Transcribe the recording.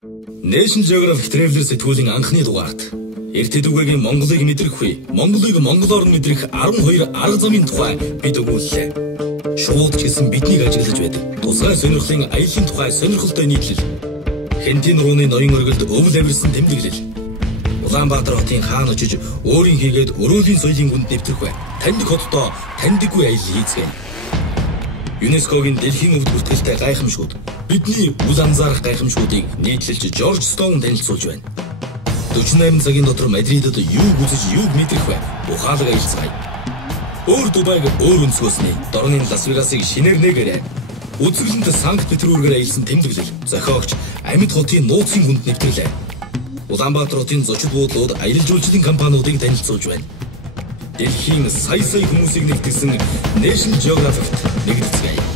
National Geographic Traveler сэтгүүлийн анхны дугаарт эрт үгээгийн Монголыг мэдрэх үе, Монголыг монголоор мэдрэх 12 арга замын тухай бид өгүүллээ. Шууд ч гэсэн биднийг ажиглаж байдаг. Тусгай сонирхлын аяллаа тухай сонирхолтой нийтлэл. Хэнтийн рууны ноён өргөлд өвөл авирсан тэмдэглэл. Улаанбаатар хотын хаан очиж өөрийн хийгээд өрөөлийн соёлын гүнд нэвтрэх бай. Таньдаг хотдоо таньдаггүй аялал хийцгээе. ЮНЕСКОгийн дэлхийн өвд бүртгэлтэй гайхамшгууд, бидний үл анзаарах гайхамшгуудыг нийтлэлж Жорж Стоун танилцуулж байна. 48 цагийн дотор Мадридад юуг үзэж юуг мэдрэх вэ? Ухаалаг аялцгаая. Өөр Дубайг өөр өнцгөөсний дорны Лас Вегасыг шинээр нэгээрээ. Үзэсгэлэнт Санкт Петербургээр аялсан тэмдэглэл, зохиогч амьд хотын нууцын гүнд нэвтрэлээ. Улаанбаатар хотын зочид буудлууд аялал жуулчлалын компаниудыг танилцуулж байна. Дэлхийн сая хүмүүсийг нэгтгэсэн National Geographic нэгтгэцгээе.